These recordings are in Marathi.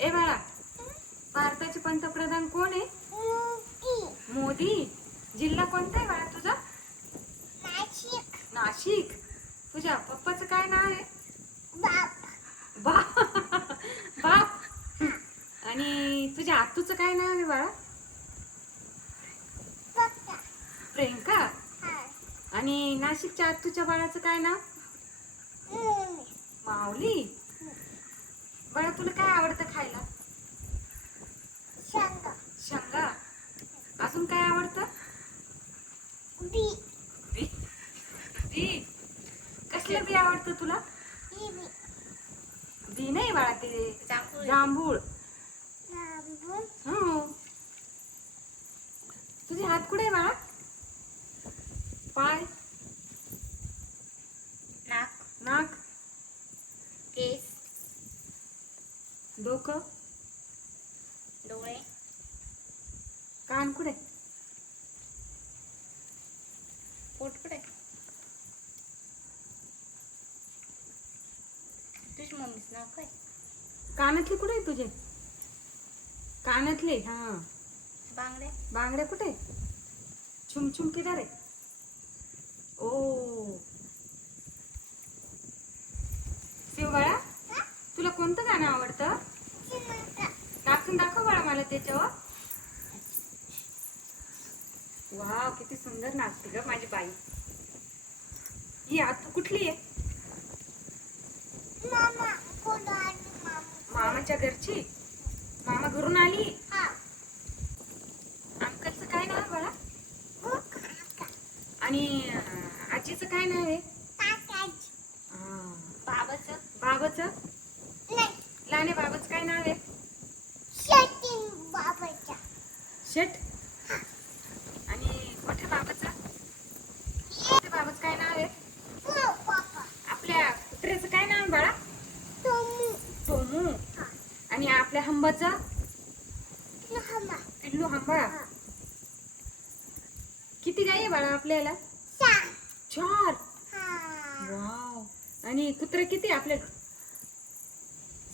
ए बाळा, भारताचे पंतप्रधान कोण आहे? मोदी. जिल्हा कोणता आहे बाळा तुझा? नाशिक. नाशिक. तुझ्या पप्पाचं काय नाव आहे? बाप. बाप. बाप. आणि तुझ्या आतूचं काय नाव आहे बाळा? पप्पा. प्रियंका. हा. आणि नाशिकच्या आतूच्या बाळाचं काय नाव? माऊली. बाळा तुला काय आवडतं खायला? शेंगा. शेंगा. अजून काय आवडतं? बी. बी. बी. कसलं बी आवडतं तुला? बी. बी नाही बाळा, ते जांभूळ. जांभूळ. हो. तुझे हात कुठे आहे बाळा? पाय. नाक. नाक. केस. डोकं. डोळे. कान कुठे? पोट कुठे? तुझ्या मम्मीचं नाव काय? कानातले कुठे आहे तुझे? कानातले. हा. बांगडे. बांगड्या कुठे? छुमछुम किधर आहे? ओ. शिव बाळा, तुला कोणतं गाणं आवडतं? नाचून दाखव बाळा मला त्याच्यावर. वाव, किती सुंदर नाचते ग माझी बाई. ही आतू कुठली आहे? मामा. कोण आली मामा? मामाच्या घरची. मामा घरून आली. हा. अंकलचं काय नाव आहे बाळा? काका. आणि आजीचं काय नाव आहे? काकाजी. बाबाचं. बाबाचं. नाही. लहाने बाबाचं काय नाव आहे? शेतीन बाबाच्या. शेट. आणि मोठ्या बाबाचं? मोठ्या बाबाचं काय नाव आहे? पापा. आपल्या कुत्र्याचं काय नाव आहे बाळा? टोमू. टोमू. आणि आपल्या हंबाचं? लहामा. पिल्लू हंबा. किती गाई आहे बाळा आपल्याला? 4. 4. हा. वाव. आणि कुत्रा किती आपल्या?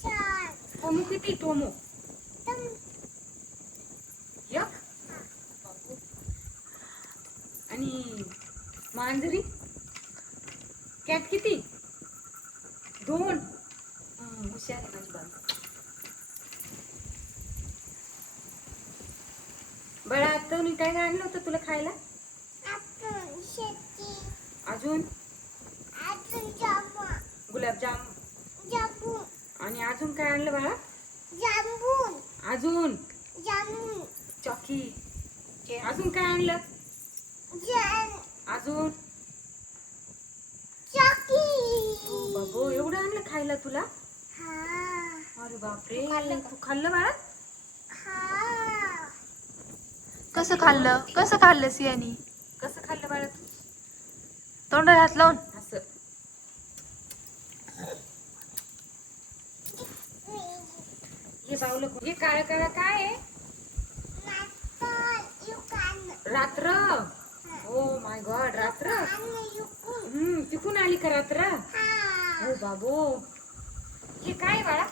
4. टोमू किती? टोमू तम. एक. आणि मांजरी कॅट किती? 2. हुशार आहे माझी बाई. बाळा, आता मी काय आणलं होतं तुला खायला? आपण शेती. अजून अजून जांभूळ. गुलाबजाम. जांभूळ. आणि अजून काय आणलं बाळा? जांभूळ. अजून जांभूळ. चॉकी. अजून काय आणलं? जन. अजून चॉकी. बाबू, एवढं आणलं खायला तुला? हा. अरे बापरे, तू खाल्लं बाळा? हा. कसं खाल्लं? कसं खाल्लं सियानी? कसं खाल्लं बाळा तू? तोंडात हात लावून. असं. हे बावलं हे काळं काळं काय आहे? नातळ. युकान. रात्र. ओ माय गॉड, रात्र. तिकून आली का रात्र? हा. हो बाबू. हे काय बाळा?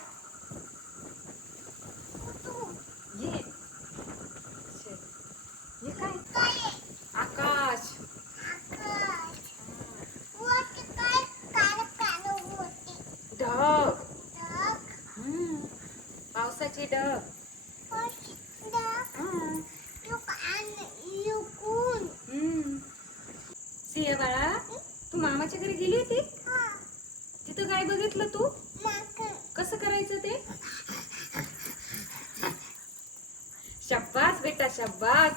हे हे काय? काय? आकाश. आकाश. वरती काय? काळं काळं वरती. ढग. ढग. पावसाची ढग. वरती ढग. युकान. युकून. सिया बाळा, तू मामाच्या घरी गेली होती? हा. तिथं काय बघितलं तू? माकड. कसं करायचं ते? शाब्बास बेटा, शाब्बास.